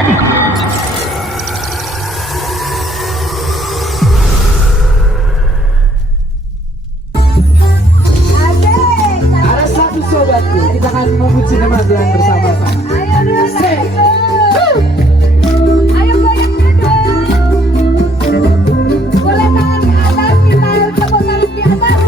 Ada satu sobatku, kita akan memuji nama Tuhan bersama-sama. Ayo goyang dada. Boleh tangan ke atas, kita tepuk tangan di atas.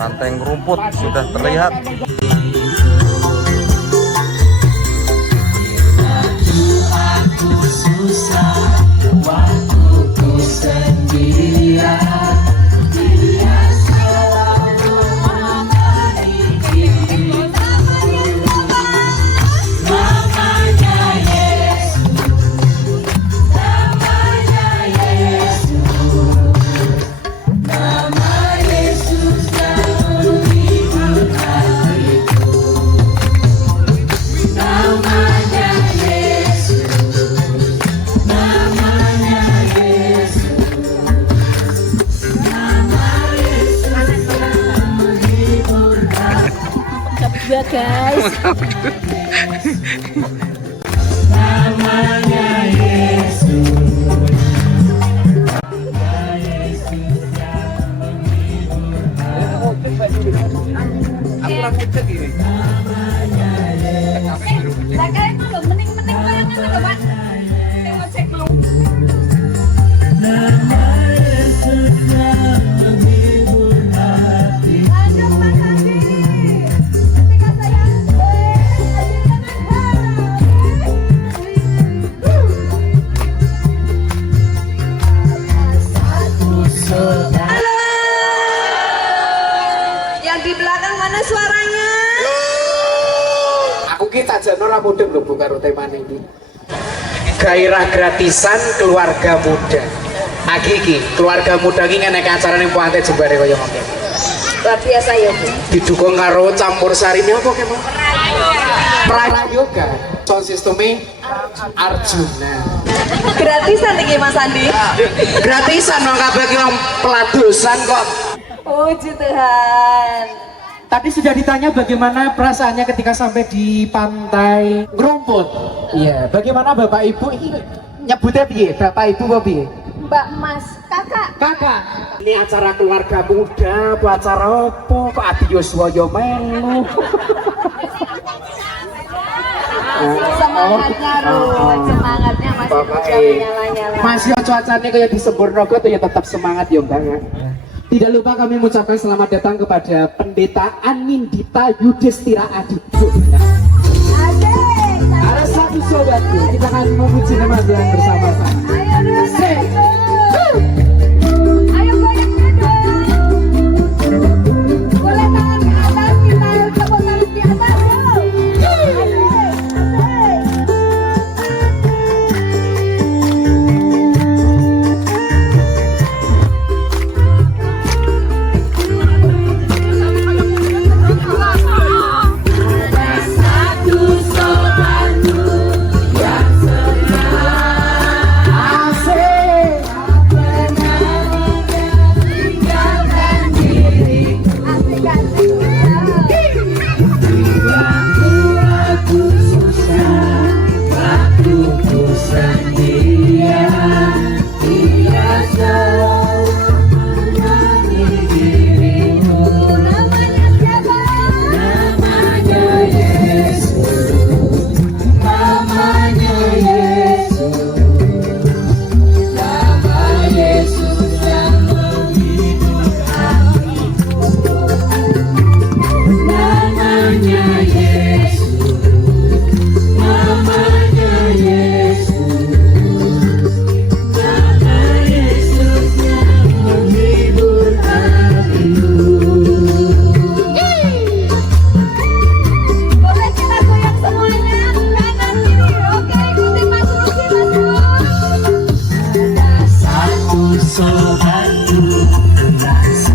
Banteng rumput sudah terlihat. juga guys. Namanya Yesus. Aku langsung cek ini. Jaga itu loh, mending goyangan ada Pak. Saya mau cek dulu. Nama Yesus yang menghibur hati. Lanjut Mas Andi. Ketika saya halo. Yang di belakang mana suaranya? Aku kita aja ora mudeng lho Bu karo temane iki. Gairah gratisan keluarga muda. Lagi iki, keluarga muda iki nek acara ning Puante Jembare kaya ngono. Luar biasa ya Bu. Didukung karo campur sarine apa ke Mas? Prayoga. Sound sistemnya Arjuna. Gratisan nih Mas Andi. Gratisan dong kabeh ki wong peladosan kok. Puji Tuhan. Tadi sudah ditanya bagaimana perasaannya ketika sampai di pantai Ngerumput. Iya, bagaimana Bapak Ibu ini nyebutnya piye? Bapak Ibu apa piye? Mbak Mas, kakak. Kakak, ini acara keluarga muda, apa acara apa? Kok Adi Yuswoyo melu? Semangatnya Ruth, semangatnya masih bisa menyala-nyala. Masih cuacanya kayak di Sempurnogo tuh ya tetap semangat ya banget. Tidak lupa kami mengucapkan selamat datang kepada Pendeta Anindita Yudhistira Adityo. Ada satu sobatku, kita akan memuji nama Tuhan bersama-sama. Ayo goyang dada. Boleh tangan ke atas, kita tepuk tangan di atas. Tangan di atas.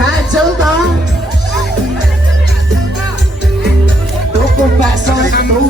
kacau toh tuku bakso tuku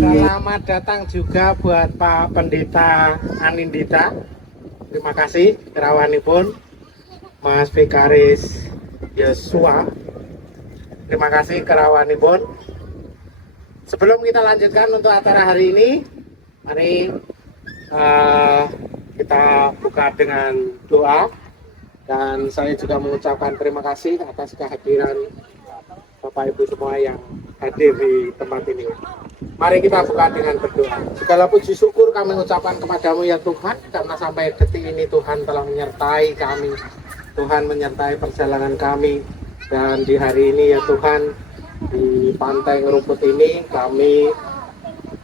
Selamat datang juga buat Pak Pendeta Anindita. Terima kasih kerawanipun Mas Vikaris Yosua. Terima kasih kerawanipun. Sebelum kita lanjutkan untuk acara hari ini, mari kita buka dengan doa. Dan saya juga mengucapkan terima kasih atas kehadiran Bapak Ibu semua yang hadir di tempat ini. Mari kita buka dengan berdoa. Segala puji syukur kami ucapkan kepadamu ya Tuhan, karena sampai detik ini Tuhan telah menyertai kami. Tuhan menyertai perjalanan kami. Dan di hari ini ya Tuhan, di Pantai Ngerumput ini kami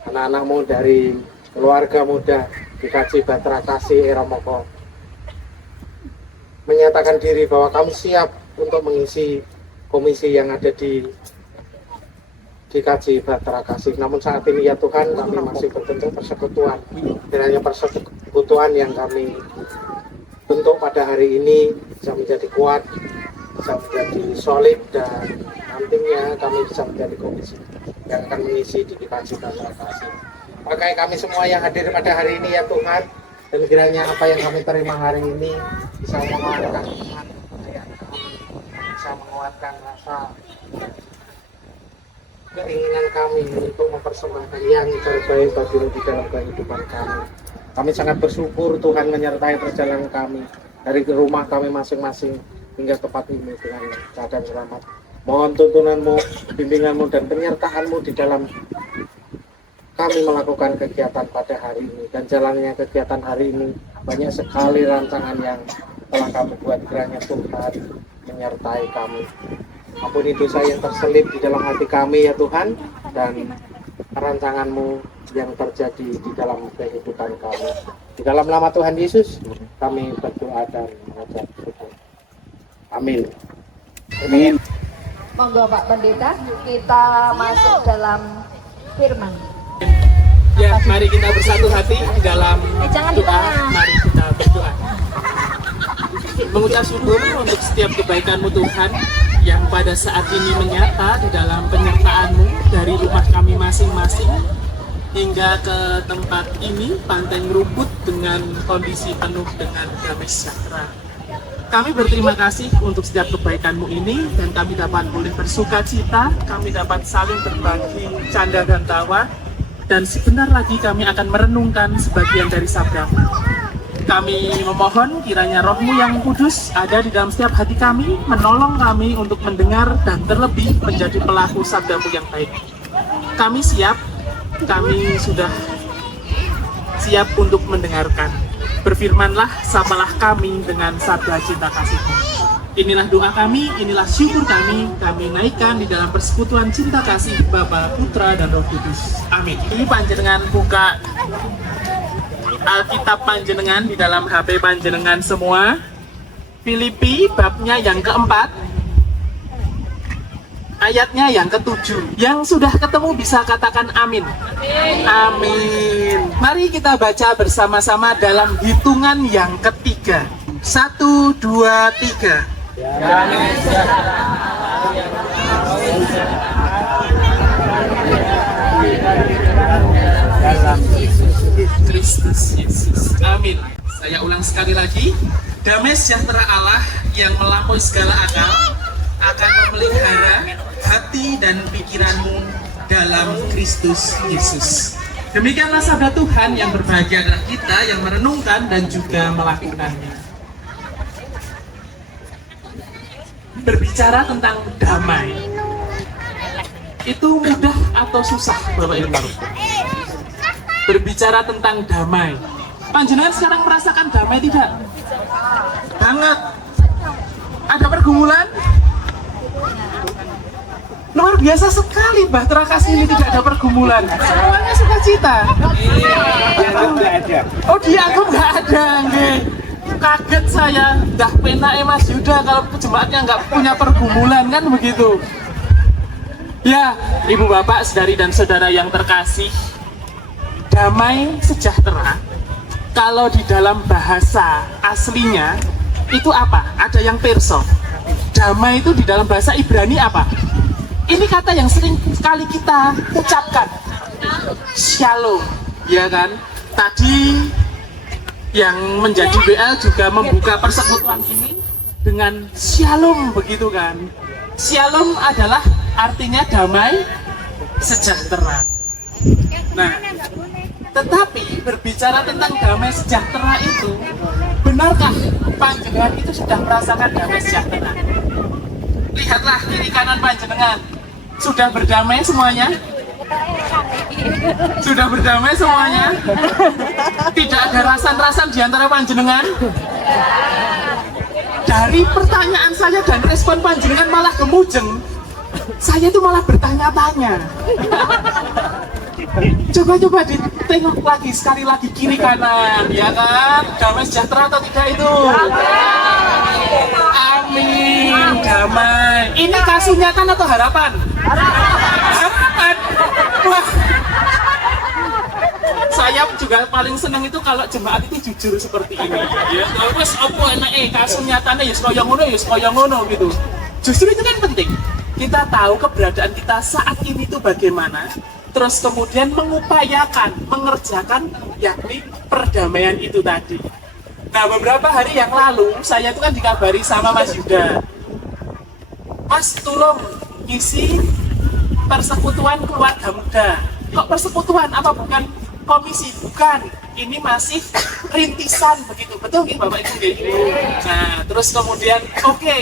anak-anakmu dari keluarga muda GKJ Bahtera Kasih Eramoko menyatakan diri bahwa kami siap untuk mengisi komisi yang ada di GKJ Bahtera Kasih. Namun saat ini ya Tuhan, kami masih berbentuk persekutuan. Dan hanya persekutuan yang kami bentuk pada hari ini bisa menjadi kuat, bisa menjadi solid, dan nantinya kami bisa menjadi komisi yang akan mengisi di GKJ Bahtera Kasih. Pakai kami semua yang hadir pada hari ini ya Tuhan, dan kiranya apa yang kami terima hari ini bisa menguatkan iman, bisa menguatkan rasa keinginan kami untuk mempersembahkan yang terbaik bagimu di dalam kehidupan kami. Kami sangat bersyukur Tuhan menyertai perjalanan kami dari rumah kami masing-masing hingga tempat ini dengan keadaan selamat. Mohon tuntunanmu, bimbinganmu, dan penyertaanmu di dalam kami melakukan kegiatan pada hari ini. Dan jalannya kegiatan hari ini banyak sekali rancangan yang telah kami buat, kiranya Tuhan menyertai kami. Ampuni dosa yang terselip di dalam hati kami ya Tuhan, dan rancangan-Mu yang terjadi di dalam kehidupan kami. Di dalam nama Tuhan Yesus, kami berdoa dan mengucap syukur. Amin. Amin. Monggo Pak Pendeta, kita masuk dalam firman. Ya, mari kita bersatu hati di dalam doa. Mari kita berdoa. Mengucap syukur untuk setiap kebaikan-Mu Tuhan yang pada saat ini menyata di dalam penyertaan-Mu dari rumah kami masing-masing hingga ke tempat ini, Pantai Rumput, dengan kondisi penuh dengan damai sejahtera. Kami berterima kasih untuk setiap kebaikan-Mu ini, dan kami dapat boleh bersuka cita, kami dapat saling berbagi canda dan tawa, dan sebentar lagi kami akan merenungkan sebagian dari sabda-Mu. Kami memohon kiranya Roh-Mu yang kudus ada di dalam setiap hati kami, menolong kami untuk mendengar dan terlebih menjadi pelaku sabda-Mu yang baik. Kami siap, kami sudah siap untuk mendengarkan. Berfirmanlah, sapalah kami dengan sabda cinta kasih-Mu. Inilah doa kami, inilah syukur kami naikkan di dalam persekutuan cinta kasih Bapa, Putra, dan Roh Kudus. Amin. Ini panjenengan buka Alkitab panjenengan di dalam HP panjenengan semua. Filipi babnya yang keempat, ayatnya yang ke-7. Yang sudah ketemu bisa katakan amin. Amin. Mari kita baca bersama-sama dalam hitungan yang ketiga. 1, 2, 3. Kristus Yesus. Amin. Saya ulang sekali lagi. Damai sejahtera Allah yang melampaui segala akal akan memelihara hati dan pikiranmu dalam Kristus Yesus. Demikianlah sabda Tuhan. Yang berbahagia adalah kita yang merenungkan dan juga melakukannya. Berbicara tentang damai, itu mudah atau susah, Bapak Ibu? Berbicara tentang damai, panjenengan sekarang merasakan damai tidak? Banget. Ada pergumulan? Luar biasa sekali, Bahtera Kasih ini tidak ada pergumulan. Semuanya sukacita. Oh, dianggap nggak ada, nggih. Kaget saya, dah penak Mas Yuda kalau jemaatnya nggak punya pergumulan, kan begitu. Ya, Ibu Bapak, saudari dan saudara yang terkasih, damai sejahtera, kalau di dalam bahasa aslinya, itu apa? Ada yang perso. Damai itu di dalam bahasa Ibrani apa? Ini kata yang sering sekali kita ucapkan. Shalom, ya kan? Tadi yang menjadi WL juga membuka persekutuan ini dengan shalom, begitu kan? Shalom adalah artinya damai sejahtera. Nah, tetapi berbicara tentang damai sejahtera itu, benarkah panjenengan itu sudah merasakan damai sejahtera? Lihatlah kiri kanan panjenengan, sudah berdamai semuanya? Sudah berdamai semuanya? Tidak ada rasan-rasan di antara panjenengan? Dari pertanyaan saya dan respon panjenengan malah gemujeng, saya itu malah bertanya-tanya. Coba ditengok lagi, sekali lagi kiri kanan, ya kan? Damai sejahtera atau tidak itu? Amin, damai. Ini kasunyatan atau harapan? Harapan. Wah, saya juga paling senang itu kalau jemaat itu jujur seperti ini. Ya, wes apa enake kasunyatane ya kaya ngono gitu. Justru itu kan penting. Kita tahu keberadaan kita saat ini itu bagaimana. Terus kemudian mengupayakan, mengerjakan yakni perdamaian itu tadi. Nah, beberapa hari yang lalu saya itu kan dikabari sama Mas Yuda, Mas tolong isi persekutuan keluarga muda. Kok persekutuan? Apa bukan komisi? Bukan, ini masih rintisan begitu. Betul nggih Bapak Ibu? Nah, terus kemudian oke.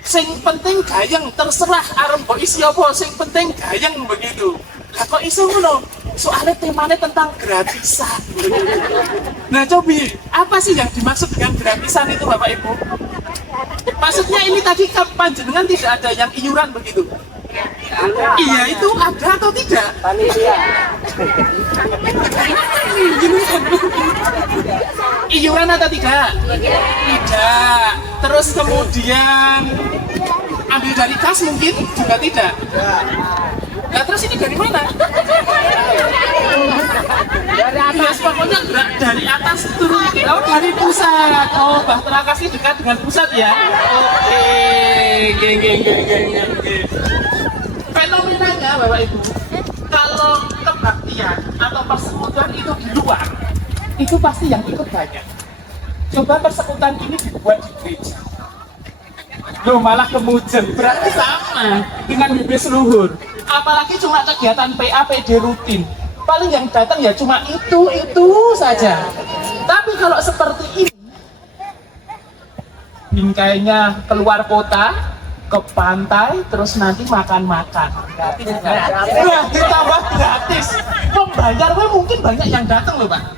Sing penting gayeng, terserah arep mbok isi apa, sing penting gayeng begitu. Lah kok iso ngono? Soalnya temanya tentang gratisan. Nah, cobi, apa sih yang dimaksud dengan gratisan itu Bapak Ibu? Maksudnya ini tadi panjenengan tidak ada yang iuran begitu? Iya, itu ada atau tidak? Panitia. jenengan. Iuran atau tidak? Tidak. Terus kemudian ambil dari kas mungkin juga tidak. Nah terus ini dari mana? Dari atas, pokoknya gerak dari atas turun. Oh dari pusat. Oh Bahtera Kasih dekat dengan pusat ya. Oke, geng. Fenomenanya Bapak Ibu, kalau kebaktian atau persekutuan itu di luar, itu pasti yang ikut banyak. Coba persekutuan ini dibuat di gereja. Loh malah kemudian, berarti sama dengan bibis luhur. Apalagi cuma kegiatan PA, PD rutin. Paling yang datang ya cuma itu saja. Tapi kalau seperti ini, bingkainya keluar kota, ke pantai, terus nanti makan-makan. Nah, ditambah gratis. Membayar, mungkin banyak yang datang loh Pak.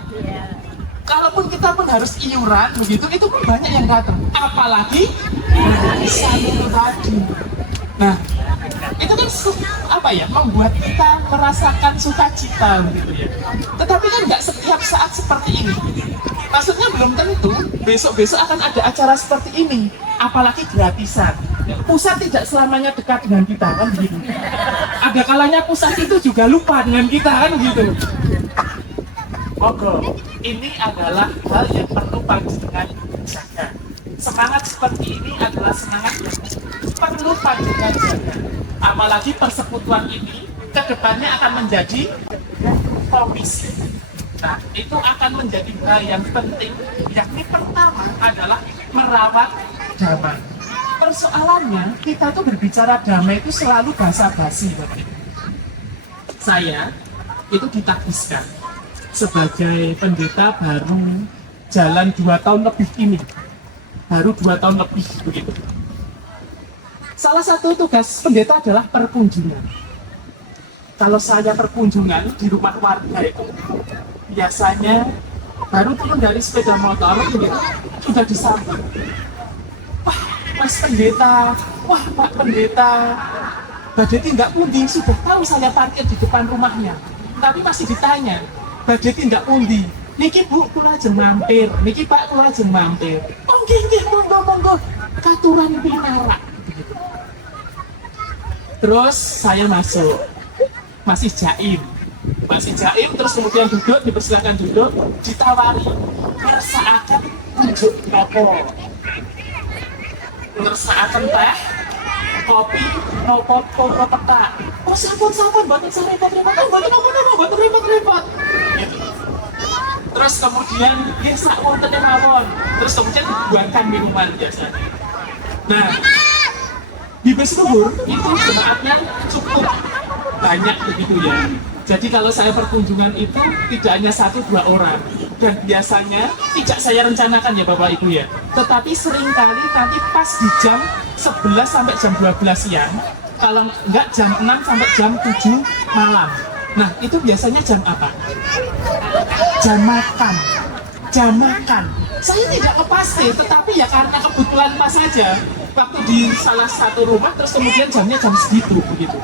Kalaupun kita pun harus iuran begitu, itu banyak yang datang. Apalagi satu tadi. Nah, itu kan apa ya, membuat kita merasakan sukacita begitu ya. Tetapi kan nggak setiap saat seperti ini. Maksudnya belum tentu besok-besok akan ada acara seperti ini, apalagi gratisan. Pusat tidak selamanya dekat dengan kita kan begitu. Ada kalanya pusat itu juga lupa dengan kita kan begitu. Monggo, ini adalah hal yang perlu panjenengan jaga. Semangat seperti ini adalah semangat yang perlu panjenengan jaga. Apalagi persekutuan ini kedepannya akan menjadi komisi. Nah, itu akan menjadi hal yang penting. Yakni pertama adalah merawat damai. Persoalannya kita tuh berbicara damai itu selalu basa-basi. Saya itu ditakbiskan sebagai pendeta baru jalan 2 tahun lebih ini, baru 2 tahun lebih begitu. Salah satu tugas pendeta adalah perkunjungan. Kalau saya perkunjungan di rumah warga itu biasanya baru turun dari sepeda motor gitu, sudah disambut. Wah, Mas Pendeta, wah Pak Pendeta, Badeti nggak pundi, sudah tahu saya parkir di depan rumahnya, tapi masih ditanya, Badeti nggak pundi, niki Bu kula ajeng mampir, niki Pak kula ajeng mampir. Oh nggih monggo, katuran pinarak. Terus saya masuk, masih jaim, terus kemudian duduk, dipersilakan duduk, ditawari, ngersaaken unjuk nopo, ngersaaken teh, kopi, nopo petak. Oh sampun, mboten repot. Gitu. Terus kemudian dia sak wonten mawon, terus kemudian dibuatkan minuman biasanya. Nah, di Bes Luhur itu jemaatnya cukup banyak begitu ya. Jadi kalau saya perkunjungan itu tidak hanya 1-2 orang, dan biasanya tidak saya rencanakan ya Bapak Ibu ya, tetapi seringkali nanti pas di jam 11 sampai jam 12 siang, kalau enggak jam 6 sampai jam 7 malam. Nah itu biasanya jam apa? Jam makan. Saya tidak kepasti, tetapi ya karena kebetulan pas saja waktu di salah satu rumah, terus kemudian jamnya jam segitu begitu.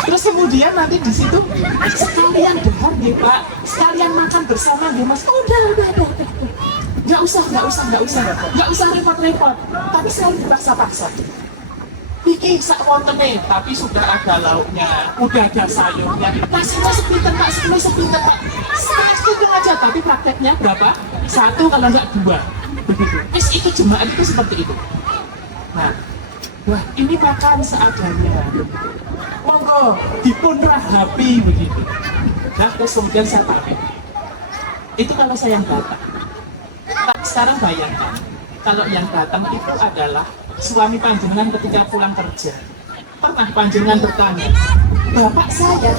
Terus kemudian nanti di situ sekalian dahar deh Pak, sekalian makan bersama deh Mas. Udah. Nggak usah repot-repot. Tapi selalu dipaksa-paksa. Iki sak wontene, tapi sudah ada lauknya, udah ada sayurnya. Masih sepinten Pak, segitu aja. Tapi prakteknya berapa? 1 kalau nggak 2. Begitu. Itu jemaat itu seperti itu. Nah, wah ini makan seadanya. Monggo dipun rahapi begitu. Nah terus kemudian saya pamit. Itu kalau saya yang datang. Tapi sekarang bayangkan, kalau yang datang itu adalah suami panjenengan ketika pulang kerja. Pernah panjenengan bertanya, bapak saya?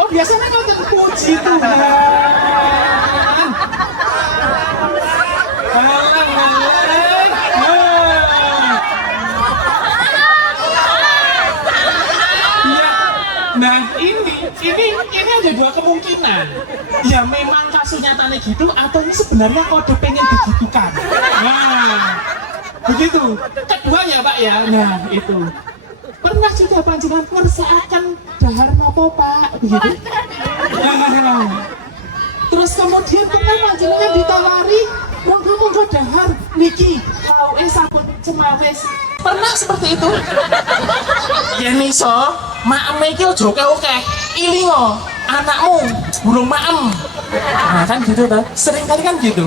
Oh biasanya kau terpuji Tuhan. Nah ini ada 2 kemungkinan. Ya memang kasus nyatanya gitu, atau ini sebenarnya kode pengen digitukan. Nah begitu. Kedua ya Pak ya. Nah itu pernah juga panjenengan ngersaaken dahar napa Pak begitu. Terus kemudian kan panjenengan ditawari monggo dahar niki lauke sampun cemawis. Pernah seperti itu? Yen iso, makme iki aja oke-oke. Ilingo, anakmu burung maem. Nah kan gitu toh. Sering kali kan gitu.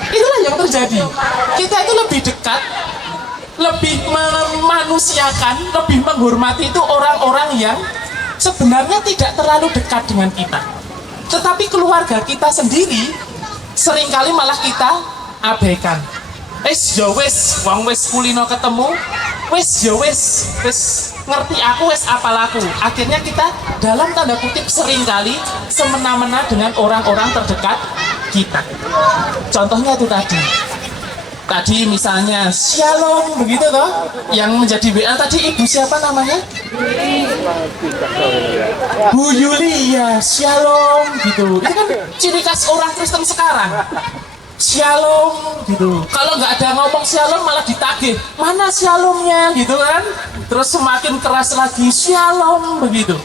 Itulah yang terjadi. Kita itu lebih dekat, lebih memanusiakan, lebih menghormati itu orang-orang yang sebenarnya tidak terlalu dekat dengan kita. Tetapi keluarga kita sendiri seringkali malah kita abaikan. Ya wis, wong wis kulino ketemu, wis ya wis ngerti aku, wis apal aku. Akhirnya kita dalam tanda kutip seringkali semena-mena dengan orang-orang terdekat kita. Contohnya itu tadi misalnya Shalom begitu toh, yang menjadi WA tadi ibu siapa namanya? Bu Yuli ya, Shalom gitu. Itu kan ciri khas orang Kristen sekarang. Shalom gitu. Kalau nggak ada ngomong Shalom malah ditagih, mana Shalomnya gitu kan. Terus semakin keras lagi Shalom begitu.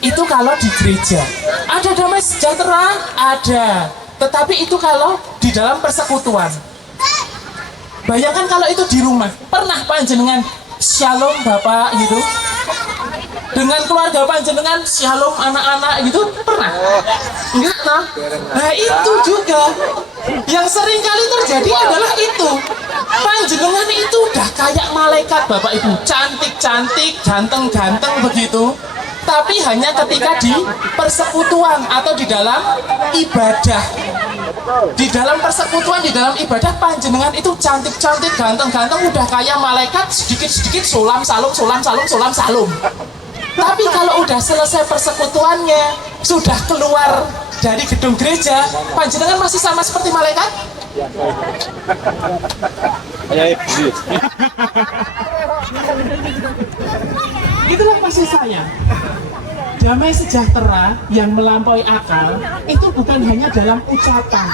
Itu kalau di gereja. Ada damai sejahtera, ada. Tetapi itu kalau di dalam persekutuan. Bayangkan kalau itu di rumah. Pernah panjenengan Shalom Bapak gitu? Dengan keluarga panjenengan Shalom anak-anak gitu? Pernah? Enggak nah? Nah itu juga yang sering kali terjadi adalah itu. Panjenengan itu udah kayak malaikat Bapak Ibu, cantik-cantik, ganteng-ganteng begitu. Tapi hanya ketika di persekutuan atau di dalam ibadah. Di dalam persekutuan, di dalam ibadah panjenengan itu cantik-cantik, ganteng-ganteng, udah kayak malaikat, sedikit-sedikit solam salum. Tapi kalau udah selesai persekutuannya, sudah keluar dari gedung gereja, panjenengan masih sama seperti malaikat? Itulah maksud saya. Damai sejahtera yang melampaui akal itu bukan hanya dalam ucapan.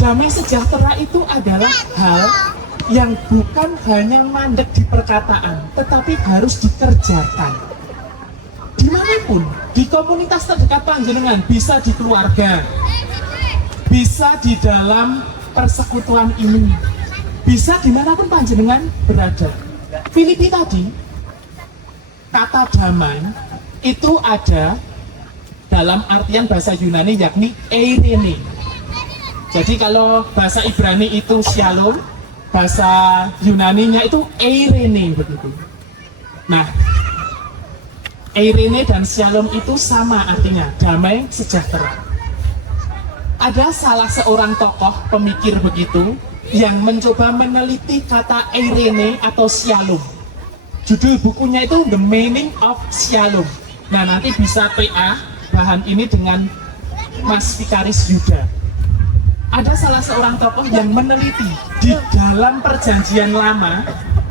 Damai sejahtera itu adalah hal yang bukan hanya mandek di perkataan, tetapi harus dikerjakan. Dimanapun, di komunitas terdekat panjenengan, bisa di keluarga, bisa di dalam persekutuan ini, bisa dimanapun panjenengan berada. Filipi tadi, kata damai itu ada dalam artian bahasa Yunani yakni eirene. Jadi kalau bahasa Ibrani itu shalom, bahasa Yunaninya itu eirene begitu. Nah, eirene dan shalom itu sama artinya, damai sejahtera. Ada salah seorang tokoh pemikir begitu yang mencoba meneliti kata eirene atau shalom. Judul bukunya itu The Meaning of Shalom. Nah nanti bisa PA bahan ini dengan Mas Vikaris Yuda. Ada salah seorang tokoh yang meneliti di dalam perjanjian lama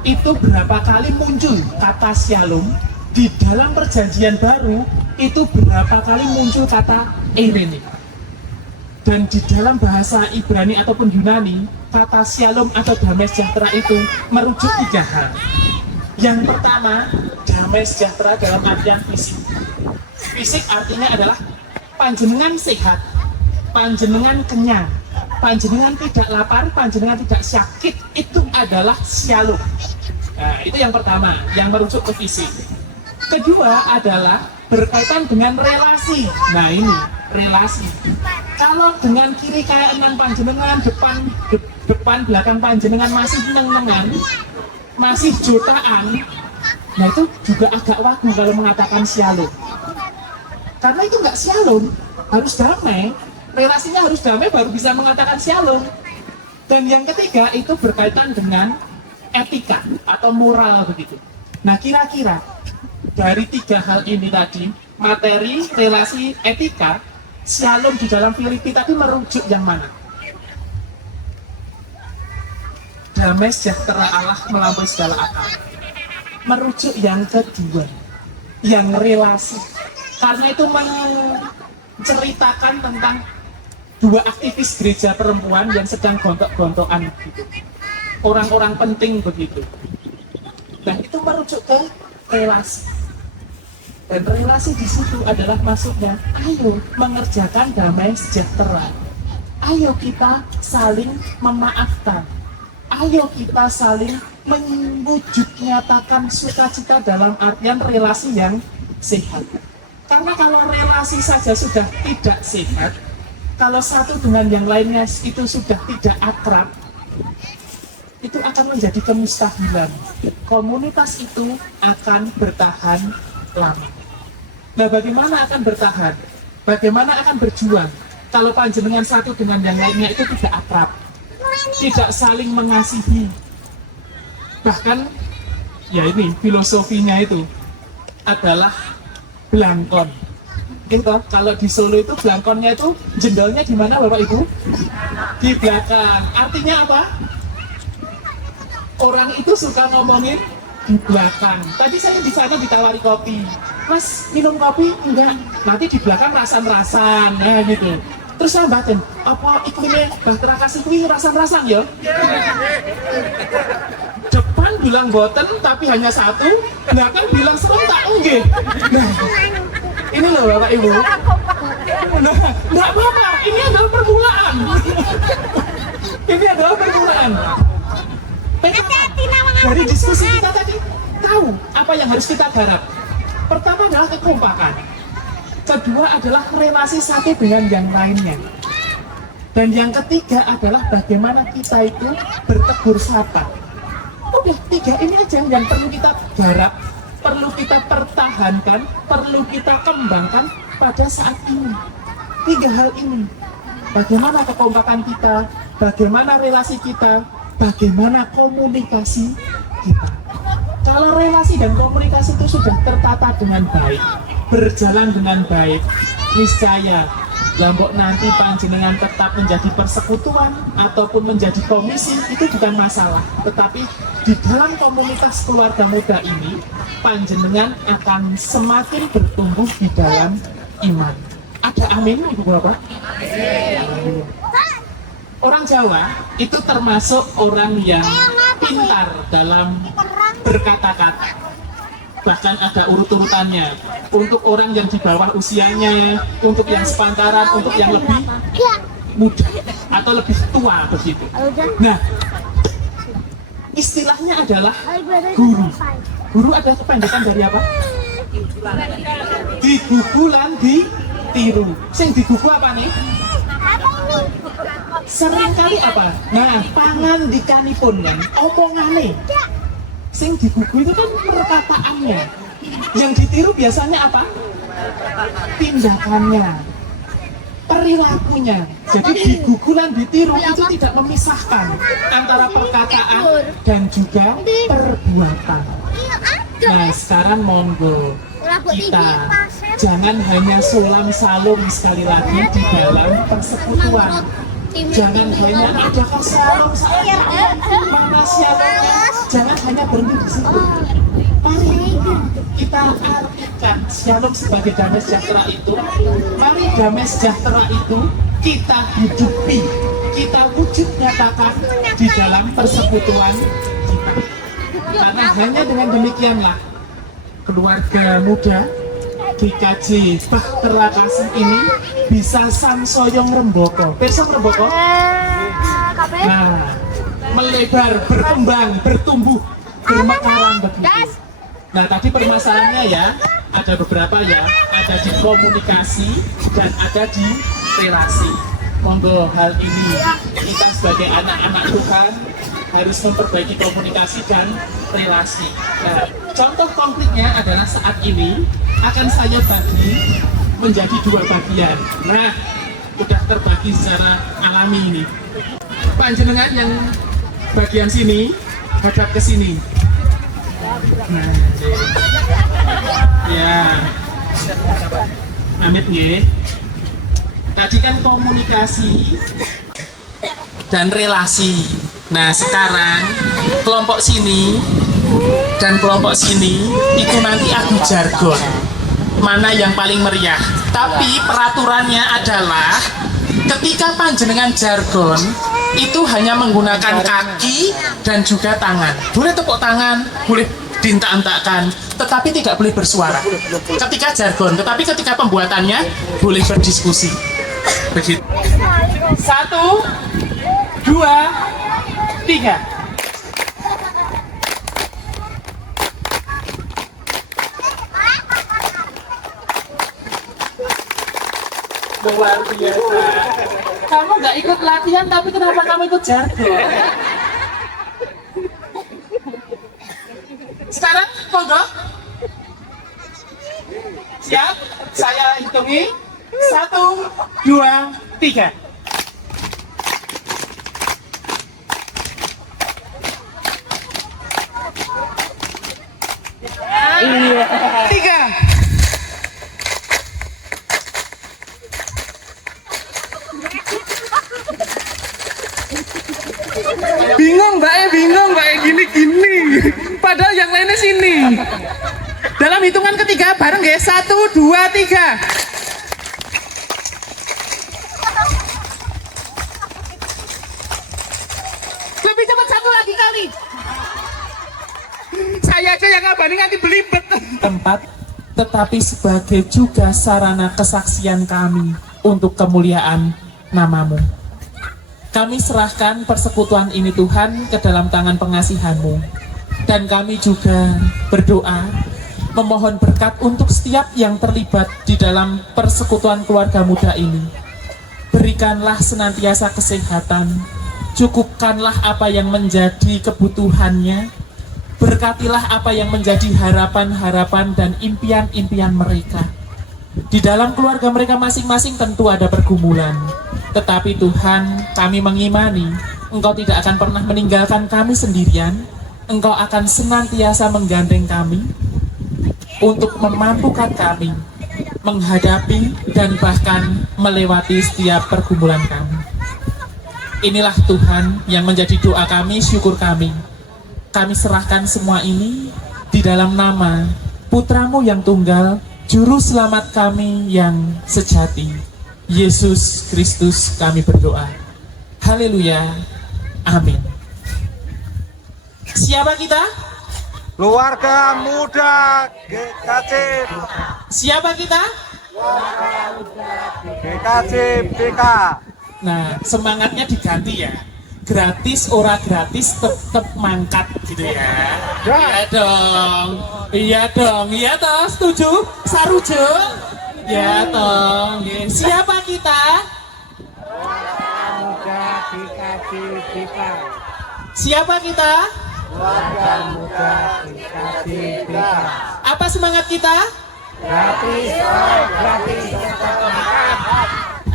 itu berapa kali muncul kata shalom, di dalam perjanjian baru itu berapa kali muncul kata eirene. Dan di dalam bahasa Ibrani ataupun Yunani, kata shalom atau damai sejahtera itu merujuk 3 hal. Yang pertama, damai sejahtera dalam artian fisik. Fisik artinya adalah panjenengan sehat, panjenengan kenyang, panjenengan tidak lapar, panjenengan tidak sakit, itu adalah shalom. Nah, itu yang pertama, yang merujuk ke fisik. Kedua adalah berkaitan dengan relasi. Nah ini, relasi. Kalau dengan kiri kanan panjenengan, depan belakang panjenengan masih neng-nengan, masih jutaan, nah itu juga agak wagu kalau mengatakan shalom. Karena itu nggak shalom, harus damai, relasinya harus damai baru bisa mengatakan shalom. Dan yang ketiga itu berkaitan dengan etika atau moral begitu. Nah kira-kira dari 3 hal ini tadi, materi, relasi, etika, shalom di dalam Filipi tadi merujuk yang mana? Damai sejahtera Allah melampaui segala akal. Merujuk yang kedua, yang relasi. Karena itu menceritakan tentang 2 aktivis gereja perempuan yang sedang gontok-gontokan begitu. Orang-orang penting begitu. Dan itu merujuk ke relasi. Dan relasi di situ adalah maksudnya, ayo mengerjakan damai sejahtera. Ayo kita saling memaafkan. Ayo kita saling mewujud nyatakan sukacita dalam artian relasi yang sehat. Karena kalau relasi saja sudah tidak sehat, kalau satu dengan yang lainnya itu sudah tidak akrab, itu akan menjadi kemustahilan. Komunitas itu akan bertahan lama. Nah, bagaimana akan bertahan? Bagaimana akan berjuang? Kalau panjenengan satu dengan yang lainnya itu tidak akrab, tidak saling mengasihi. Bahkan, ya ini filosofinya itu adalah belangkon. Gitu. Kalau di Solo itu belangkonnya itu jendolnya di mana Bapak Ibu? Di belakang. Artinya apa? Orang itu suka ngomongin di belakang. Tadi saya di sana ditawari kopi. Mas, minum kopi? Enggak. Nanti di belakang rasan-rasan, ya gitu. Terus saya batin, apa iklimnya Bahtera Kasih kuwi rasan-rasan ya? Depan bilang boten tapi hanya satu, belakang bilang serem tak enggak. Nah, ini loh Bapak Ibu. Nah, enggak apa-apa, ini adalah permulaan. Ini adalah permulaan. Dari diskusi kita tadi, tahu apa yang harus kita garap. Pertama adalah kekompakan. Kedua adalah relasi satu dengan yang lainnya. Dan yang ketiga adalah bagaimana kita itu bertegur sapa. Udah, tiga ini aja yang perlu kita garap, perlu kita pertahankan, perlu kita kembangkan pada saat ini. Tiga hal ini. Bagaimana kekompakan kita, bagaimana relasi kita, bagaimana komunikasi kita. Kalau relasi dan komunikasi itu sudah tertata dengan baik, berjalan dengan baik, niscaya lambok nanti panjenengan tetap menjadi persekutuan ataupun menjadi komisi, itu bukan masalah. Tetapi di dalam komunitas keluarga muda ini, panjenengan akan semakin bertumbuh di dalam iman. Ada amin, Ibu Bapak? Amin. Orang Jawa itu termasuk orang yang pintar dalam berkata-kata. Bahkan ada urut-urutannya. Untuk orang yang di bawah usianya, untuk yang sepantaran, untuk yang lebih muda atau lebih tua begitu. Nah, istilahnya adalah guru. Guru adalah kependekan dari apa? Digugulan ditiru. Sing digugu apa nih? Seringkali apa? Nah, pangan dikanipun kan, omongane. Sing digugu itu kan perkataannya. Yang ditiru biasanya apa? Tindakannya, perilakunya. Jadi digugulan ditiru itu tidak memisahkan antara perkataan dan juga perbuatan. Nah, sekarang monggo kita jangan hanya sulam salum sekali lagi di dalam persekutuan. Jangan hanya adakah shalom mana shalom, jangan hanya berhenti di situ. Mari kita artikan shalom sebagai damai sejahtera itu. Mari damai sejahtera itu kita hidupi, kita wujud nyatakan di dalam persekutuan kita. Karena hanya dengan demikianlah keluarga muda GKJ Bahtera Kasih ini bisa samsoyong remboko. Besok remboko. Nah, melebar, berkembang, bertumbuh, bermekaran begitu. Nah, tadi permasalahannya ya, ada beberapa ya, ada di komunikasi dan ada di relasi. Monggo hal ini kita sebagai anak-anak Tuhan harus memperbaiki komunikasi dan relasi. Nah, contoh konkretnya adalah saat ini akan saya bagi menjadi dua bagian. Nah, sudah terbagi secara alami ini. Panjenengan yang bagian sini hadap ke sini. Nah, ya, amit nggih. Tadi kan komunikasi dan relasi. Nah, sekarang kelompok sini dan kelompok sini itu nanti adu jargon. Mana yang paling meriah. Tapi peraturannya adalah ketika panjenengan jargon itu hanya menggunakan kaki dan juga tangan. Boleh tepuk tangan, boleh dihentak-hentakkan, tetapi tidak boleh bersuara. Ketika jargon, tetapi ketika pembuatannya boleh berdiskusi. Begitu. 1, 2, 3. Luar biasa. Kamu nggak ikut latihan, tapi kenapa kamu ikut jargon? Sekarang, monggo. Siap? Saya hitungi. 1, 2, 3. Tiga. Bingung mbak, gini. Padahal yang lainnya sini. Dalam hitungan ketiga bareng ya, 1, 2, 3. Lebih cepat, 1 lagi kali. Saya aja yang ngabani nanti belibet. Tempat, tetapi sebagai juga sarana kesaksian kami untuk kemuliaan namamu. Kami serahkan persekutuan ini Tuhan ke dalam tangan pengasihan-Mu. Dan kami juga berdoa, memohon berkat untuk setiap yang terlibat di dalam persekutuan keluarga muda ini. Berikanlah senantiasa kesehatan, cukupkanlah apa yang menjadi kebutuhannya, berkatilah apa yang menjadi harapan-harapan dan impian-impian mereka. Di dalam keluarga mereka masing-masing tentu ada pergumulan, tetapi Tuhan, kami mengimani Engkau tidak akan pernah meninggalkan kami sendirian. Engkau akan senantiasa menggandeng kami untuk memampukan kami menghadapi dan bahkan melewati setiap pergumulan kami. Inilah Tuhan yang menjadi doa kami, syukur kami. Kami serahkan semua ini di dalam nama Putra-Mu yang tunggal, Juru Selamat kami yang sejati, Yesus Kristus kami berdoa. Haleluya. Amin. Siapa kita? Keluarga muda GKC. Siapa kita? GKC BK. Nah, semangatnya diganti ya. Gratis, ora gratis, tetep mangkat gitu ya. Iya dong. Iya toh, setuju? Sarujo? Ya toh. Siapa kita? Siapa kita? Apa semangat kita? Gratis.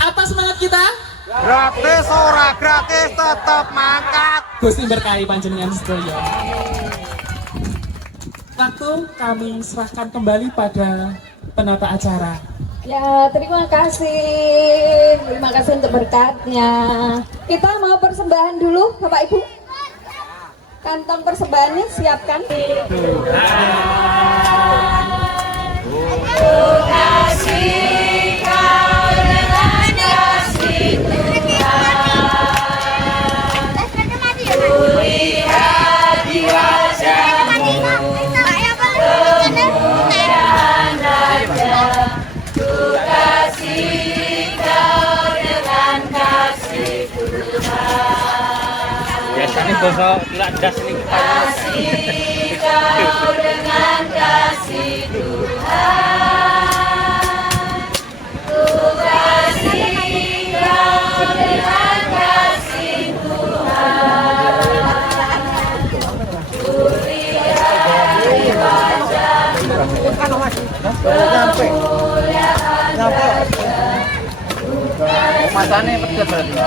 Apa semangat kita? Gratis ora gratis tetap mangkat. Gusti berkahi panjenengan sedaya. Waktu kami serahkan kembali pada penata acara. Ya, terima kasih untuk berkatnya. Kita mau persembahan dulu, Bapak Ibu. Kantong persembahannya siapkan. Biasanya bosok tidak das ini kita. Kasih kau dengan kasih Tuhan. Ku kasih kau dengan kasih Tuhan. Ku lihat di wajahmu kemuliaan wajah. Masane pedes berarti.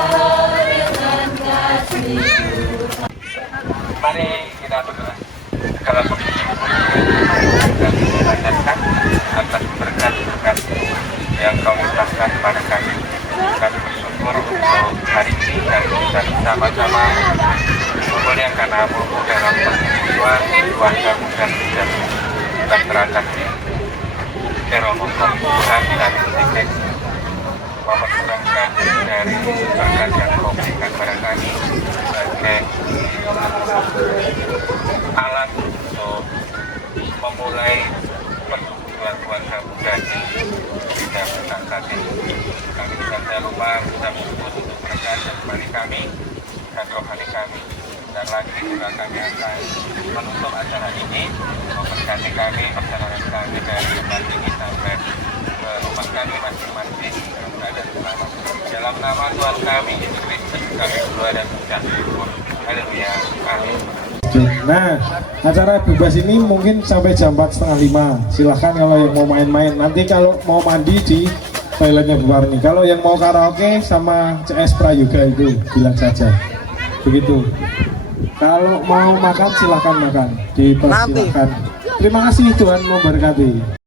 Mari kita berdoa. Segala puji dan dimandatkan atas berkat-berkat yang Kau limpahkan kepada kami. Kami bersyukur untuk hari ini dan bisa bersama-sama memuliakan nama-Mu dalam persekutuan keluarga muda dan kita serahkan di Eropa Tuhan dan sedikit memperkurangkan dari berkat yang Kau berikan kepada kami sebagai alat untuk memulai persetujuan keluarga muda di bidang berkah ini. Kami juga tidak lupa mengucap syukur untuk berkat dan kembali kami dan rohani kami. Dan lagi juga kami akan menutup acara ini, memberkati kami, perjalanan kami dari tempat ini sampai ke rumah kami masing-masing dalam keadaan selamat. Dalam nama Tuhan kami, Yesus Kristus, kami berdoa dan mengucap syukur. Haleluya. Amin. Nah, acara bebas ini mungkin sampai jam 4:30. Silahkan kalau yang mau main-main. Nanti kalau mau mandi di toiletnya Bu Warni. Kalau yang mau karaoke sama CS Prayoga itu bilang saja. Begitu. Kalau mau makan silahkan makan. Dipersilahkan. Terima kasih, Tuhan memberkati.